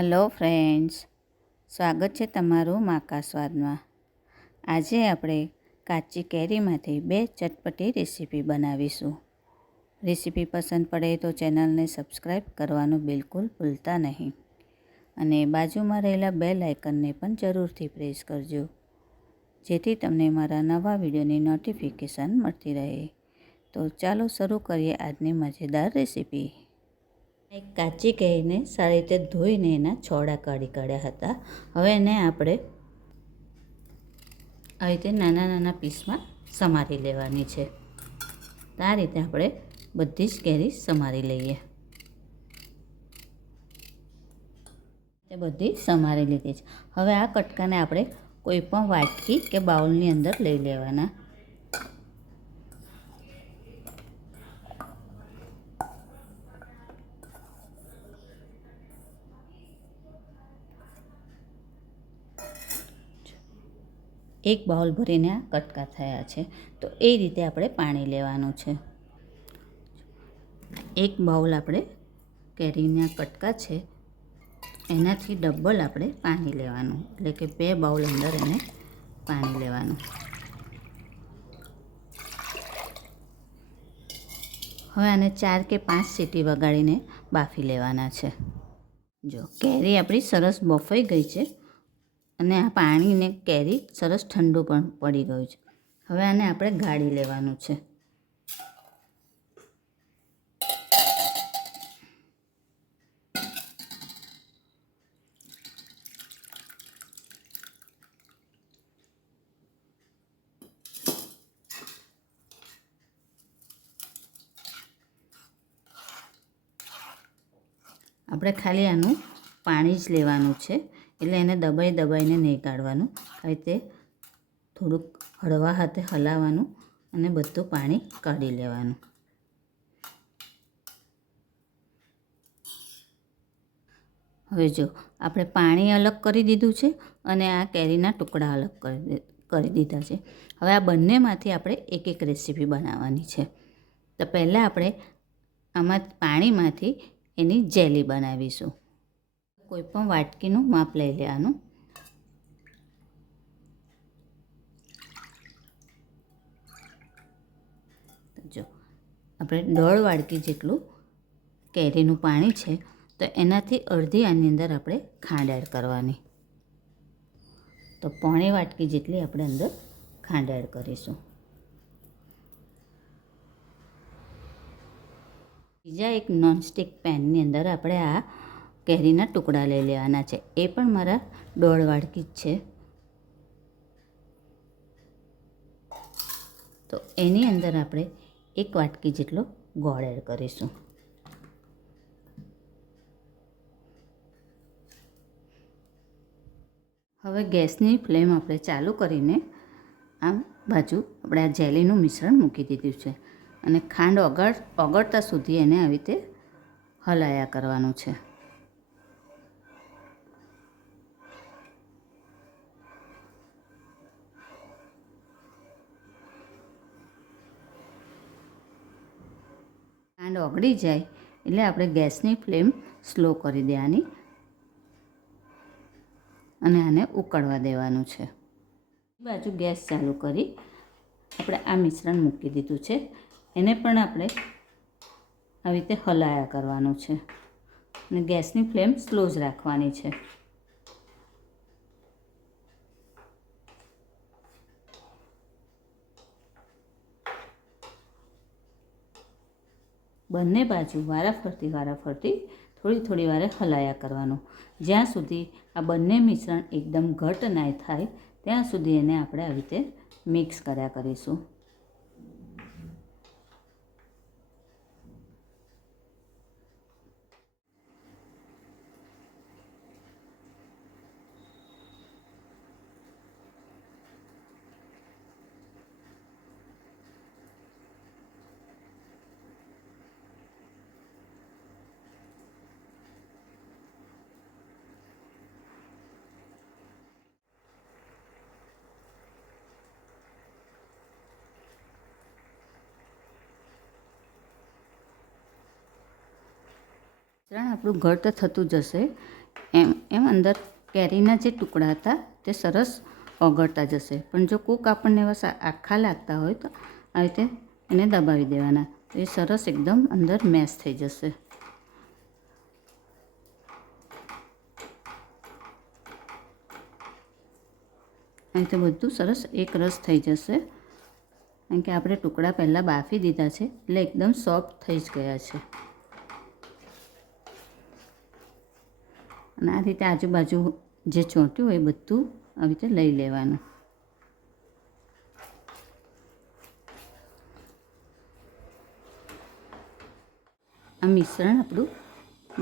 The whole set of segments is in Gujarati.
હલો ફ્રેન્ડ્સ, સ્વાગત છે તમારું માકા સ્વાદમાં. આજે આપણે કાચી કેરીમાંથી 2 ચટપટી રેસીપી બનાવીશું. રેસીપી પસંદ પડે તો ચેનલને સબસ્ક્રાઈબ કરવાનું બિલકુલ ભૂલતા નહીં અને બાજુમાં રહેલા બેલ આઇકનને પણ જરૂરથી પ્રેસ કરજો, જેથી તમને મારા નવા વિડીયોની નોટિફિકેશન મળતી રહે. તો ચાલો શરૂ કરીએ આજની મજેદાર રેસીપી. એક કાચી કેરીને સારી રીતે ધોઈને એના છોડા કાઢી કાઢ્યા હતા. હવે એને આપણે આવી રીતે નાના નાના પીસમાં સમારી લેવાની છે. તો આ રીતે આપણે બધી જ કેરી સમારી લઈએ. તે બધી સમારી લીધી છે. હવે આ કટકાને આપણે કોઈ પણ વાટકી કે બાઉલની અંદર લઈ લેવાના. એક બાઉલ ભરીને આ કટકા થયા છે. તો એ રીતે આપણે પાણી લેવાનું છે. એક બાઉલ આપણે કેરીના કટકા છે એનાથી ડબલ આપણે પાણી લેવાનું, એટલે કે 2 બાઉલ અંદર એને પાણી લેવાનું. હવે આને 4 કે 5 સીટી વગાડીને બાફી લેવાના છે. જો કેરી આપણી સરસ બફાઈ ગઈ છે અને આ પાણીને કેરી સરસ ઠંડુ પણ પડી ગયું છે. હવે આને આપણે ગાળી લેવાનું છે. આપણે ખાલી આનું પાણી જ લેવાનું છે, એટલે એને દબાઈ દબાઈને નહીં કાઢવાનું. આવી રીતે થોડુંક હળવા હાથે હલાવવાનું અને બધું પાણી કાઢી લેવાનું. હવે જો આપણે પાણી અલગ કરી દીધું છે અને આ કેરીના ટુકડા અલગ કરી દીધા છે. હવે આ બંનેમાંથી આપણે એક એક રેસીપી બનાવવાની છે. તો પહેલાં આપણે આમાં પાણીમાંથી એની જેલી બનાવીશું. કોઈ પણ વાટકીનું માપ લઈ લેવાનું. જો આપણે 1.5 વાટકી જેટલું કેરીનું પાણી છે, તો એનાથી અડધી આની અંદર આપણે ખાંડ એડ કરવાની. તો 1.25 વાટકી જેટલી આપણે અંદર ખાંડ એડ કરીશું. બીજા એક નોનસ્ટિક પેનની અંદર આપણે આ કેરીના ટુકડા લઈ લેવાના છે. એ પણ મારા 1.5 વાટકી જ છે. તો એની અંદર આપણે 1 વાટકી જેટલો ગોળ એડ કરીશું. હવે ગેસની ફ્લેમ આપણે ચાલુ કરીને આમ બાજુ આપણે આ જેલીનું મિશ્રણ મૂકી દીધું છે અને ખાંડ ઓગળતા સુધી એને આવી રીતે હલાયા કરવાનું છે. ખાંડ ઓગળી જાય એટલે આપણે ગેસની ફ્લેમ સ્લો કરી દેવાની અને આને ઉકળવા દેવાનું છે. બાજુ ગેસ ચાલુ કરી આપણે આ મિશ્રણ મૂકી દીધું છે. એને પણ આપણે આવી રીતે હલાયા કરવાનું છે અને ગેસની ફ્લેમ સ્લો જ રાખવાની છે. બંને બાજુ વારાફરતી થોડી વારે હલાયા કરવાનું, જ્યાં સુધી આ બંને મિશ્રણ એકદમ ઘટ ના થાય ત્યાં સુધી એને આપણે આવી રીતે મિક્સ કર્યા કરીશું. મિશ્રણ આપણું ઘટ થતું જશે એમ એમ અંદર કેરીના જે ટુકડા હતા તે સરસ ઓગળતા જશે. પણ જો કોક આપણને એવા આખા લાગતા હોય તો આવી રીતે એને દબાવી દેવાના, તો એ સરસ એકદમ અંદર મેશ થઈ જશે. અહીં તો બધું સરસ એક રસ થઈ જશે, કારણ કે આપણે ટુકડા પહેલાં બાફી દીધા છે એટલે એકદમ સોફ્ટ થઈ જ ગયા છે. અને આ રીતે આજુબાજુ જે ચોંટ્યું હોય એ બધું આવી રીતે લઈ લેવાનું. આ મિશ્રણ આપણું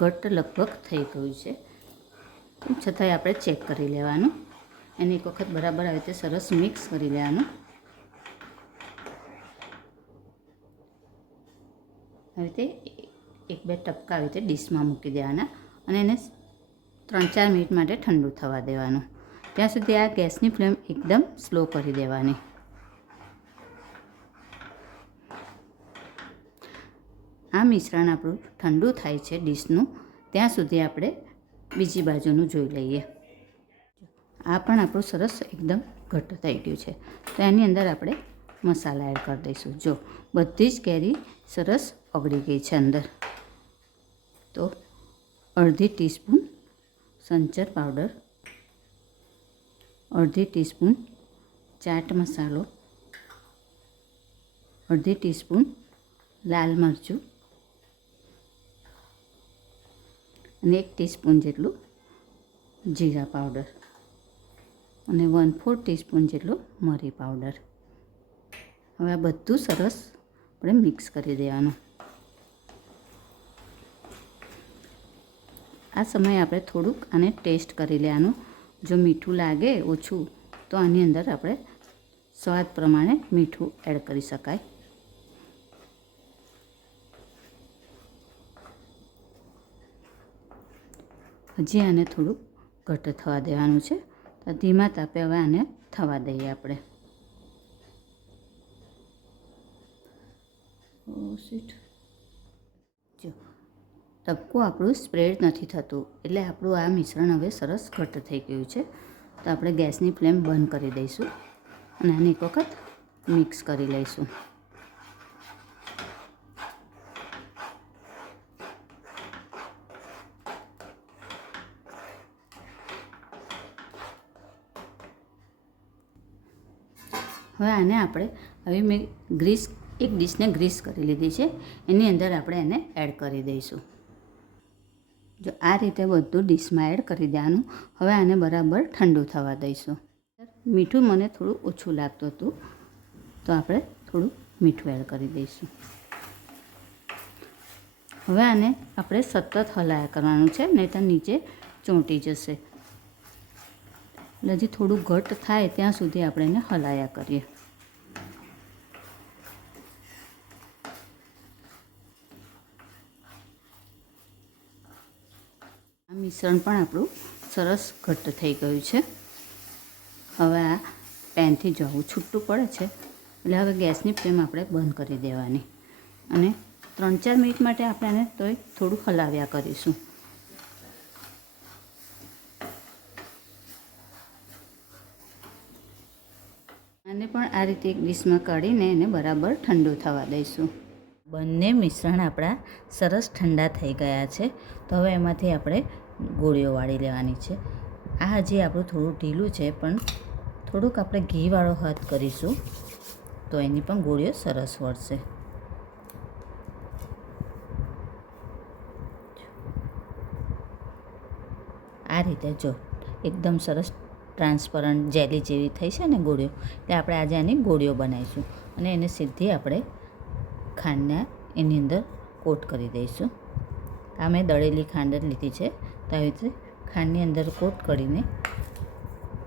ઘટ્ટ લગભગ થઈ ગયું છે, છતાંય આપણે ચેક કરી લેવાનું. એને એક વખત બરાબર આવી રીતે સરસ મિક્સ કરી લેવાનું. આવી રીતે 1-2 ટપકા આવી રીતે ડીશમાં મૂકી દેવાના અને એને 3-4 મિનિટ માટે ઠંડુ થવા દેવાનું. ત્યાં સુધી આ ગેસની ફ્લેમ એકદમ સ્લો કરી દેવાની. આ મિશ્રણ આપણું ઠંડુ થાય છે ડીશનું, ત્યાં સુધી આપણે બીજી બાજુનું જોઈ લઈએ. આ પણ આપણું સરસ એકદમ ઘટ્ટ થઈ ગયું છે. તો એની અંદર આપણે મસાલા એડ કરી દઈશું. જો બધી જ કેરી સરસ ઓગળી ગઈ છે અંદર. તો અડધી ટીસ્પૂન સંચર પાવડર, અડધી ટીસ્પૂન ચાટ મસાલો, અડધી ટીસ્પૂન લાલ મરચું અને 1 ટીસ્પૂન જેટલું જીરા પાવડર અને 1/4 ટીસ્પૂન જેટલો મરી પાવડર. હવે આ બધું સરસ આપણે મિક્સ કરી દેવાનું. આ સમયે આપણે થોડુંક આને ટેસ્ટ કરી લેવાનું. જો મીઠું લાગે ઓછું તો આની અંદર આપણે સ્વાદ પ્રમાણે મીઠું એડ કરી શકાય. હજી આને થોડુંક ઘટ્ટ થવા દેવાનું છે. તો ધીમા તાપે હવે આને થવા દઈએ આપણે. જો ટપકું આપણું સ્પ્રેડ નથી થતું એટલે આપણું આ મિશ્રણ હવે સરસ ઘટ્ટ થઈ ગયું છે. તો આપણે ગેસની ફ્લેમ બંધ કરી દઈશું અને આને એક વખત મિક્સ કરી લઈશું. હવે આને આપણે મેં એક ડીશને ગ્રીસ કરી લીધી છે, એની અંદર આપણે એને એડ કરી દઈશું. જો આ રીતે બધું ડીશમાં એડ કરી દેવાનું. હવે આને બરાબર ઠંડુ થવા દઈશું. મીઠું મને થોડું ઓછું લાગતું હતું તો આપણે થોડું મીઠું એડ કરી દઈશું. હવે આને આપણે સતત હલાયા કરવાનું છે, નહીં તો નીચે ચોંટી જશે. એટલે હજી થોડું ઘટ્ટ થાય ત્યાં સુધી આપણે એને હલાયા કરીએ. આ મિશ્રણ પણ આપણું સરસ ઘટ્ટ થઈ ગયું છે. હવે આ પેનથી જવું છૂટું પડે છે એટલે હવે ગેસની ફ્લેમ આપણે બંધ કરી દેવાની અને 3-4 મિનિટ માટે આપણે આને તોય થોડું હલાવ્યા કરીશું. આને પણ આ રીતે એક ડીશમાં કાઢીને એને બરાબર ઠંડુ થવા દઈશું. બંને મિશ્રણ આપણા સરસ ઠંડા થઈ ગયા છે. તો હવે એમાંથી આપણે ગોળીઓ વાળી લેવાની છે. આ હજી આપણું થોડું ઢીલું છે, પણ થોડુંક આપણે ઘીવાળો હાથ કરીશું તો એની પણ ગોળીઓ સરસ વળશે. આ રીતે જો એકદમ સરસ ટ્રાન્સપરન્ટ જેલી જેવી થઈ છે ને ગોળીઓ, એટલે આપણે આજે આની ગોળીઓ બનાવીશું અને એને સીધી આપણે ખાંડને એની અંદર કોટ કરી દઈશું. આ મેં દળેલી ખાંડ જ લીધી છે. તો આવી રીતે ખાંડની અંદર કોટ કરીને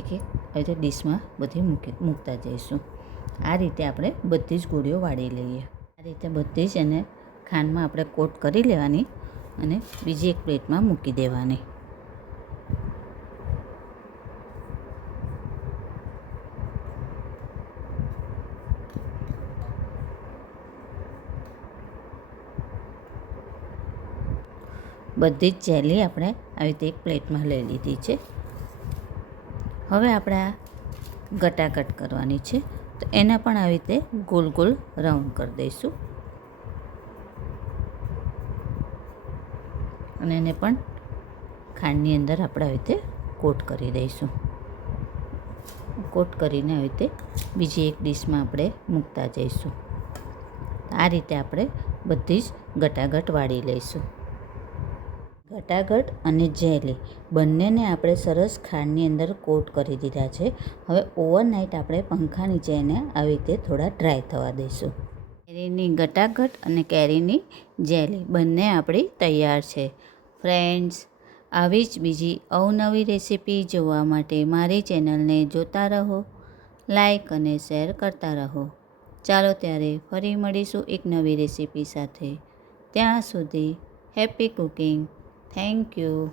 એક આવી રીતે ડીશમાં બધી મૂકતા જઈશું. આ રીતે આપણે બધી જ ગોળીઓ વાળી લઈએ. આ રીતે બધી જ એને ખાંડમાં આપણે કોટ કરી લેવાની અને બીજી એક પ્લેટમાં મૂકી દેવાની. બધી જ જેલી આપણે આવી રીતે એક પ્લેટમાં લઈ લીધી છે. હવે આપણે આ ગટાગટ કરવાની છે, તો એના પણ આવી રીતે ગોલ ગોલ રાઉન્ડ કરી દઈશું અને એને પણ ખાંડની અંદર આપણે આવી રીતે કોટ કરી દઈશું. કોટ કરીને આવી રીતે બીજી એક ડીશમાં આપણે મૂકતા જઈશું. આ રીતે આપણે બધી જ ગટાગટ વાળી લઈશું. ગટાગટ અને જેલી બંનેને આપણે સરસ ખાંડની અંદર કોટ કરી દીધા છે. હવે ઓવરનાઇટ આપણે પંખા નીચે એને આવી રીતે થોડા ડ્રાય થવા દઈશું. કેરીની ગટાગટ અને કેરીની જેલી બંને આપણી તૈયાર છે. ફ્રેન્ડ્સ, આવી જ બીજી અવનવી રેસીપી જોવા માટે મારી ચેનલને જોતા રહો, લાઈક અને શેર કરતા રહો. ચાલો ત્યારે ફરી મળીશું એક નવી રેસીપી સાથે. ત્યાં સુધી હેપી કુકિંગ. Thank you.